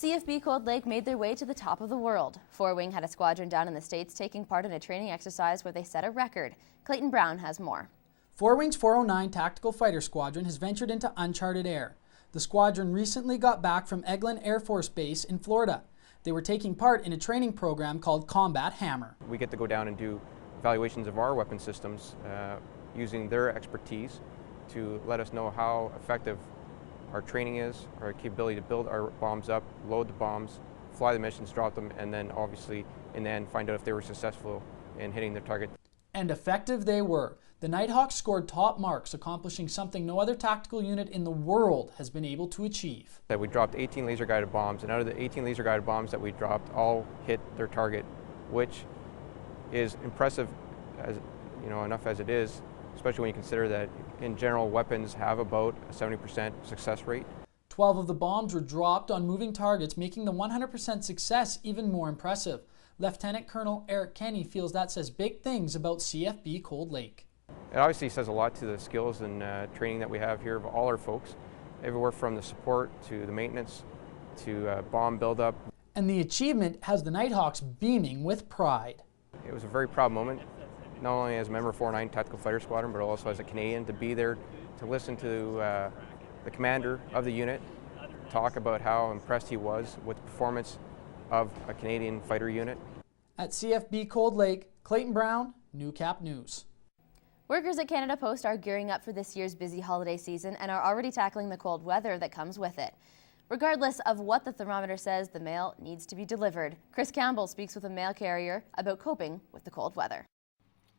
CFB Cold Lake made their way to the top of the world. 4-Wing had a squadron down in the States taking part in a training exercise where they set a record. Clayton Brown has more. 4-Wing's 409 Tactical Fighter Squadron has ventured into uncharted air. The squadron recently got back from Eglin Air Force Base in Florida. They were taking part in a training program called Combat Hammer. We get to go down and do evaluations of our weapon systems using their expertise to let us know how effective our training is, our capability to build our bombs up, load the bombs, fly the missions, drop them, and then obviously in the end find out if they were successful in hitting their target. And effective they were. The Nighthawks scored top marks, accomplishing something no other tactical unit in the world has been able to achieve. We dropped 18 laser-guided bombs, and out of the 18 laser-guided bombs that we dropped, all hit their target, which is impressive, as enough as it is, especially when you consider that in general weapons have about a 70% success rate. 12 of the bombs were dropped on moving targets, making the 100% success even more impressive. Lieutenant Colonel Eric Kenny feels that says big things about CFB Cold Lake. It obviously says a lot to the skills and training that we have here of all our folks, everywhere from the support to the maintenance to bomb buildup. And the achievement has the Nighthawks beaming with pride. It was a very proud moment, not only as a member of 409 Tactical Fighter Squadron, but also as a Canadian, to be there to listen to the commander of the unit talk about how impressed he was with the performance of a Canadian fighter unit. At CFB Cold Lake, Clayton Brown, Newcap News. Workers at Canada Post are gearing up for this year's busy holiday season and are already tackling the cold weather that comes with it. Regardless of what the thermometer says, the mail needs to be delivered. Chris Campbell speaks with a mail carrier about coping with the cold weather.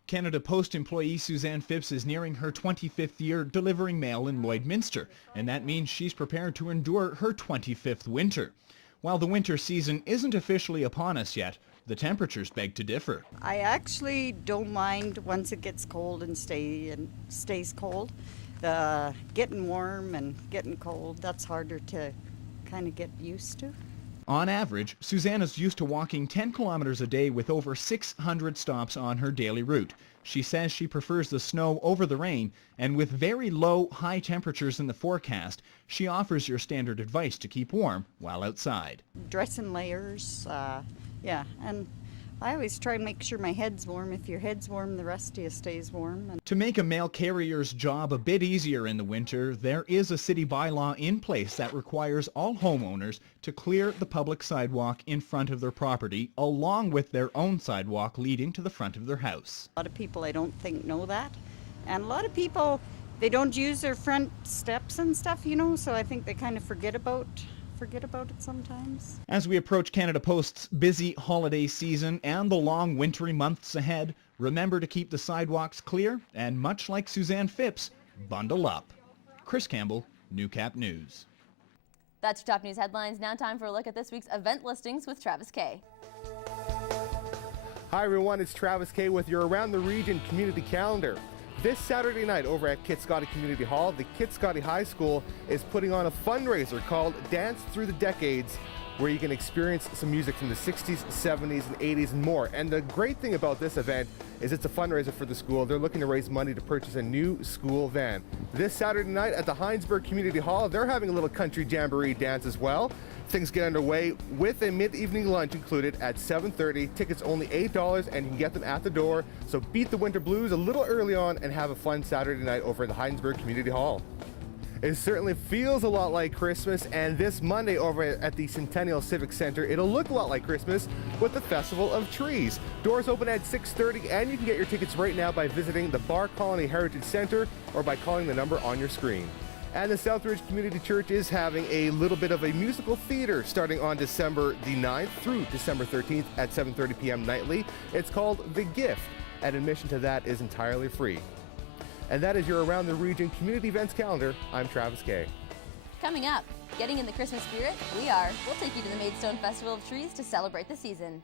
Canada Post employee Suzanne Phipps is nearing her 25th year delivering mail in Lloydminster, and that means she's prepared to endure her 25th winter. While the winter season isn't officially upon us yet, the temperatures beg to differ. I actually don't mind once it gets cold and stays cold. Getting warm and getting cold, that's harder to kind of get used to. On average, Suzanne is used to walking 10 kilometers a day with over 600 stops on her daily route. She says she prefers the snow over the rain, and with very low, high temperatures in the forecast, she offers your standard advice to keep warm while outside. Dress in layers, yeah, and I always try and make sure my head's warm. If your head's warm, the rest of you stays warm. To make a mail carrier's job a bit easier in the winter, there is a city bylaw in place that requires all homeowners to clear the public sidewalk in front of their property, along with their own sidewalk leading to the front of their house. A lot of people I don't think know that, and a lot of people, they don't use their front steps and stuff, so I think they kind of forget about it sometimes. As we approach Canada Post's busy holiday season and the long wintry months ahead, remember to keep the sidewalks clear and, much like Suzanne Phipps, bundle up. Chris Campbell, Newcap News. That's your top news headlines. Now time for a look at this week's event listings with Travis Kay. Hi everyone, it's Travis Kay with your Around the Region community calendar. This Saturday night over at Kit Scotty Community Hall, the Kit Scotty High School is putting on a fundraiser called Dance Through the Decades, where you can experience some music from the 60s, 70s, and 80s and more. And the great thing about this event is it's a fundraiser for the school. They're looking to raise money to purchase a new school van. This Saturday night at the Heinsberg Community Hall, they're having a little country jamboree dance as well. Things get underway with a mid-evening lunch included at 7:30. Tickets only $8 and you can get them at the door. So beat the winter blues a little early on and have a fun Saturday night over at the Heinsberg Community Hall. It certainly feels a lot like Christmas, and this Monday over at the Centennial Civic Center, it'll look a lot like Christmas with the Festival of Trees. Doors open at 6:30 and you can get your tickets right now by visiting the Bar Colony Heritage Center or by calling the number on your screen. And the Southridge Community Church is having a little bit of a musical theater starting on December the 9th through December 13th at 7:30 p.m. nightly. It's called The Gift, and admission to that is entirely free. And that is your Around the Region community events calendar. I'm Travis Kay. Coming up, getting in the Christmas spirit, we'll take you to the Maidstone Festival of Trees to celebrate the season.